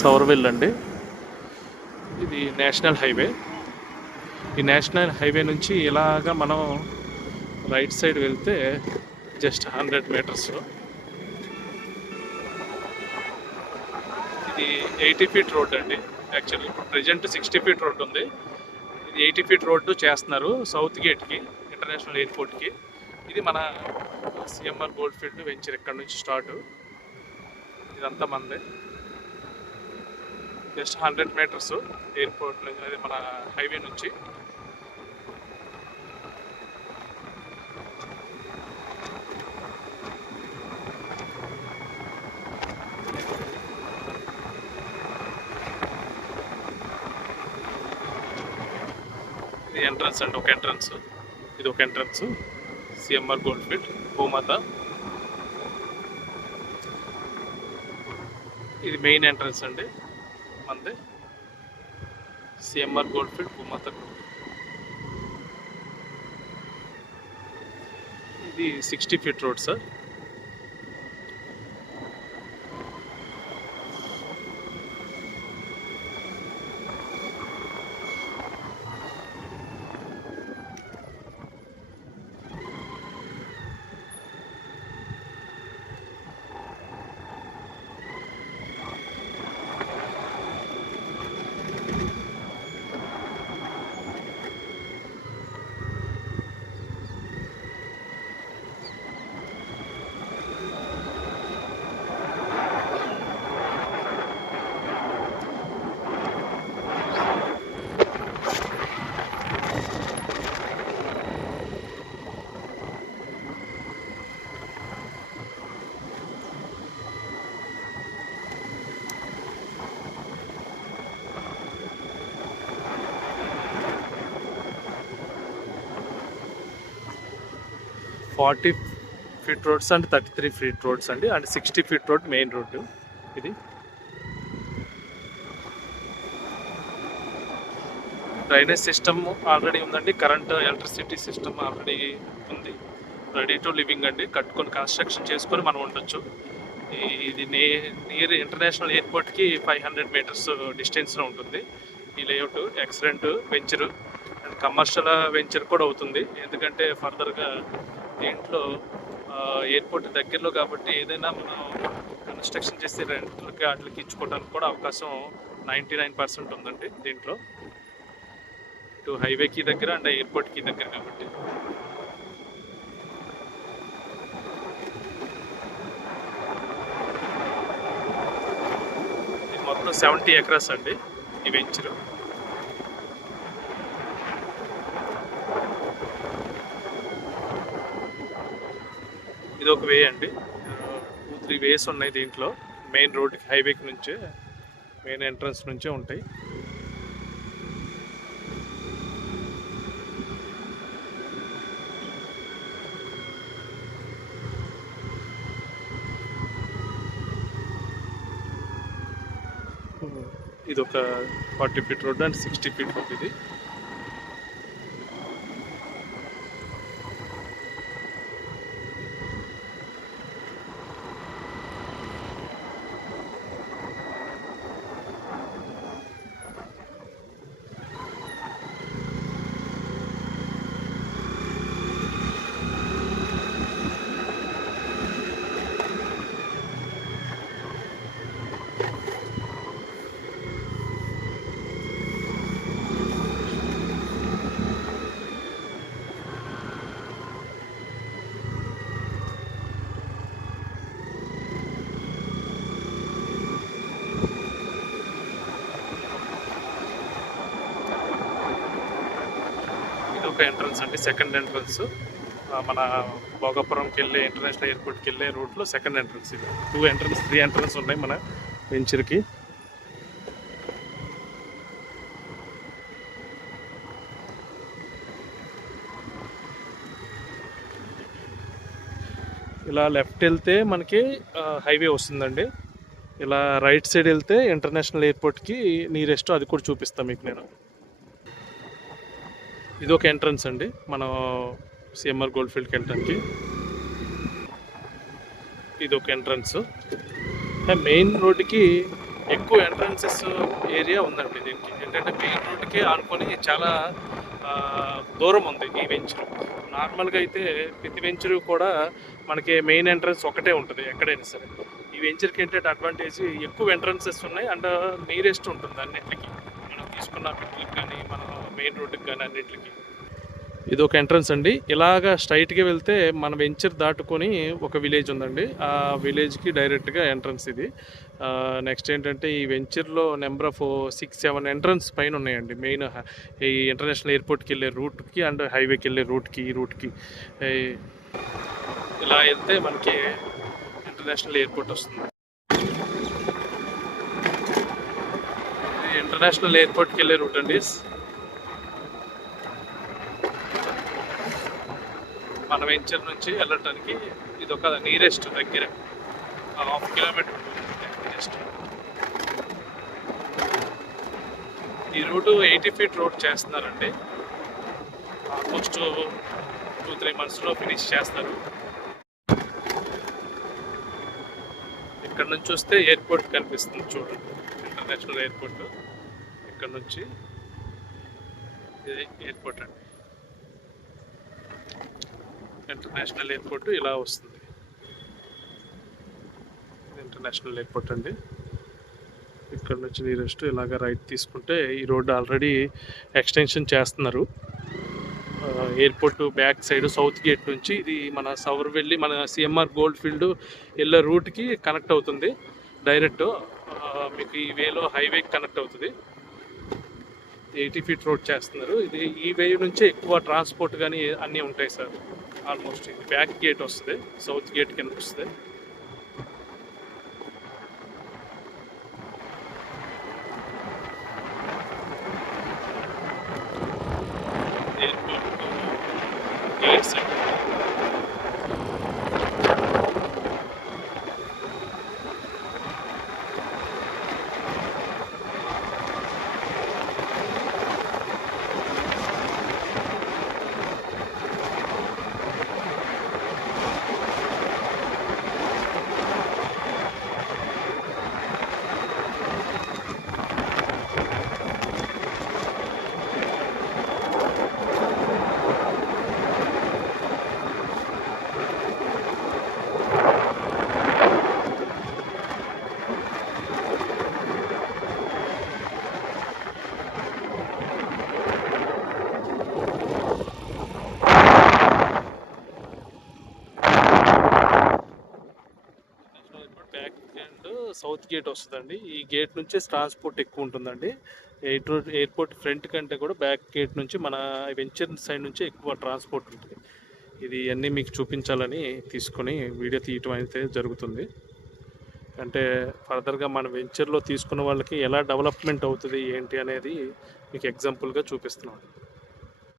సౌరవెల్ అండి. ఇది national highway. ఈ నేషనల్ హైవే నుంచి ఇలాగా మనం రైట్ సైడ్ వెళ్తే జస్ట్ 100 మీటర్స్. ఇది 80 ఫీట్ రోడ్ అండి. యాక్చువల్లీ ప్రజెంట్ 60 ఫీట్ రోడ్ ఉంది. ఇది 80 ఫీట్ రోడ్డు చేస్తున్నారు సౌత్ గేట్కి, ఇంటర్నేషనల్ ఎయిర్పోర్ట్కి. ఇది మన సిఎంఆర్ గోల్డ్ ఫీల్డ్ వెంచర్ ఇక్కడ నుంచి స్టార్ట్. ఇదంతా మనదే. జస్ట్ 100 మీటర్స్ ఎయిర్పోర్ట్ నుంచి, అది మన హైవే నుంచి. ఇది ఎంట్రన్స్ అండి, ఒక ఎంట్రన్స్. ఇది ఒక entrance CMR gold field Bhumata. ఇది మెయిన్ ఎంట్రన్స్ అండి మనది, సిఎంఆర్ గోల్డ్ ఫీల్డ్ భూమాత. ఇది 60 feet road sir. Forty feet roads and 33 feet roads అండి, and 60 feet road main road ఇది. డ్రైనేజ్ సిస్టమ్ ఆల్రెడీ ఉందండి, కరెంట్ ఎలక్ట్రిసిటీ సిస్టమ్ ఆల్రెడీ ఉంది. రెడీ టు లివింగ్ అండి, కట్టుకొని కన్స్ట్రక్షన్ చేసుకొని మనం ఉండొచ్చు. ఇది నియర్ ఇంటర్నేషనల్ ఎయిర్పోర్ట్కి 500 మీటర్స్ డిస్టెన్స్లో ఉంటుంది ఈ layout. Excellent venture and commercial venture కూడా అవుతుంది, ఎందుకంటే ఫర్దర్గా దీంట్లో ఎయిర్పోర్ట్ దగ్గరలో కాబట్టి ఏదైనా మనం కన్స్ట్రక్షన్ చేసి రెంట్లకి వాటికి ఇచ్చుకోవడానికి కూడా అవకాశం 99% ఉందండి దీంట్లో. ఇటు హైవేకి దగ్గర అండ్ ఎయిర్పోర్ట్కి దగ్గర కాబట్టి. ఇది మొత్తం 70 ఎకరాస్ అండి ఈ వెంచరు. ఇది ఒక వే అండి, 2-3 వేస్ ఉన్నాయి దీంట్లో. మెయిన్ రోడ్కి హైవేకి నుంచే, మెయిన్ ఎంట్రన్స్ నుంచే ఉంటాయి. ఇది ఒక 40 feet road and 60 feet road ఇది. ఒక ఎంట్రన్స్ అండి, సెకండ్ ఎంట్రన్స్. మన భోగాపురంకి వెళ్ళే ఇంటర్నేషనల్ ఎయిర్పోర్ట్కి వెళ్ళే రూట్లో సెకండ్ ఎంట్రన్స్ ఇది. 3 ఎంట్రన్స్ ఉన్నాయి మన వెంచర్కి. ఇలా లెఫ్ట్ వెళ్తే మనకి హైవే వస్తుందండి. ఇలా రైట్ సైడ్ వెళ్తే ఇంటర్నేషనల్ ఎయిర్పోర్ట్కి నియరెస్ట్, అది కూడా చూపిస్తాను మీకు నేను. ఇది ఒక ఎంట్రన్స్ అండి మనం సిఎంఆర్ గోల్డ్ ఫీల్డ్కి వెళ్ళడానికి. ఇది ఒక ఎంట్రన్స్. మెయిన్ రోడ్డుకి ఎక్కువ ఎంట్రన్సెస్ ఏరియా ఉందండి దీనికి. ఏంటంటే మెయిన్ రోడ్డుకే ఆనుకొని చాలా దూరం ఉంది ఈ వెంచరు. నార్మల్గా అయితే ప్రతి వెంచరు కూడా మనకి మెయిన్ ఎంట్రన్స్ ఒకటే ఉంటుంది ఎక్కడైనా సరే. ఈ వెంచర్కి ఏంటంటే అడ్వాంటేజ్ ఎక్కువ ఎంట్రన్సెస్ ఉన్నాయి అండ్ నియరెస్ట్ ఉంటుంది అన్నింటికి. మనం తీసుకున్న మెట్లకి కానీ మన మెయిన్ రోడ్డుకి కానీ అన్నింటికి. ఇది ఒక ఎంట్రన్స్ అండి. ఇలాగా స్ట్రైట్గా వెళ్తే మన వెంచర్ దాటుకొని ఒక విలేజ్ ఉందండి. ఆ విలేజ్కి డైరెక్ట్గా ఎంట్రన్స్ ఇది. నెక్స్ట్ ఏంటంటే ఈ వెంచర్లో నెంబర్ ఆఫ్ 6-7 ఎంట్రన్స్ పైన ఉన్నాయండి. మెయిన్ ఈ ఇంటర్నేషనల్ ఎయిర్పోర్ట్కి వెళ్ళే రూట్కి అండ్ హైవేకి వెళ్ళే రూట్కి ఈ రూట్కి ఇలా వెళ్తే మనకి ఇంటర్నేషనల్ ఎయిర్పోర్ట్ వస్తుంది. ఇది ఇంటర్నేషనల్ ఎయిర్పోర్ట్కి వెళ్ళే రూట్ అండి. మన వెంచర్ నుంచి వెళ్ళటానికి ఇది ఒక నియరెస్ట్ దగ్గర 1/2 కిలోమీటర్ నియరెస్ట్. ఈ రూటు 80 ఫీట్ రోడ్ చేస్తున్నారండి. ఆల్మోస్ట్ 2-3 మంత్స్లో ఫినిష్ చేస్తారు. ఇక్కడ నుంచి వస్తే ఎయిర్పోర్ట్ కనిపిస్తుంది చూడండి, ఇంటర్నేషనల్ ఎయిర్పోర్ట్. ఇక్కడ నుంచి ఇది ఎయిర్పోర్ట్ అండి. ఇంటర్నేషనల్ ఎయిర్పోర్ట్ ఇలా వస్తుంది. ఇంటర్నేషనల్ ఎయిర్పోర్ట్ అండి. ఇక్కడ నుంచి నియరెస్ట్ ఇలాగ రైట్ తీసుకుంటే ఈ రోడ్డు ఆల్రెడీ ఎక్స్టెన్షన్ చేస్తున్నారు. Airport back side south gate నుంచి ఇది మన సవర్ వెళ్ళి మన సిఎంఆర్ గోల్డ్ ఫీల్డ్ వెళ్ళే రూట్కి కనెక్ట్ అవుతుంది డైరెక్ట్. మీకు ఈ వేలో హైవేకి కనెక్ట్ అవుతుంది. 80 ఫీట్ రోడ్ చేస్తున్నారు. ఇది ఈ వే నుంచే ఎక్కువ ట్రాన్స్పోర్ట్ కానీ అన్నీ ఉంటాయి సార్. ఆల్మోస్ట్ ఇది బ్యాక్ గేట్ వస్తుంది, సౌత్ గేట్ కింద వస్తుంది. Airport gates back and south gate వస్తుందండి. ఈ గేట్ నుంచి ట్రాన్స్పోర్ట్ ఎక్కువ ఉంటుందండి. ఎయిర్పోర్ట్ ఫ్రంట్ కంటే కూడా బ్యాక్ గేట్ నుంచి మన వెంచర్ సైడ్ నుంచి ఎక్కువ ట్రాన్స్పోర్ట్ ఉంటుంది. ఇది అన్నీ మీకు చూపించాలని తీసుకొని వీడియో తీయటం అయితే జరుగుతుంది. అంటే ఫర్దర్గా మన వెంచర్లో తీసుకున్న వాళ్ళకి ఎలా డెవలప్మెంట్ అవుతుంది ఏంటి అనేది మీకు ఎగ్జాంపుల్గా చూపిస్తున్నాను.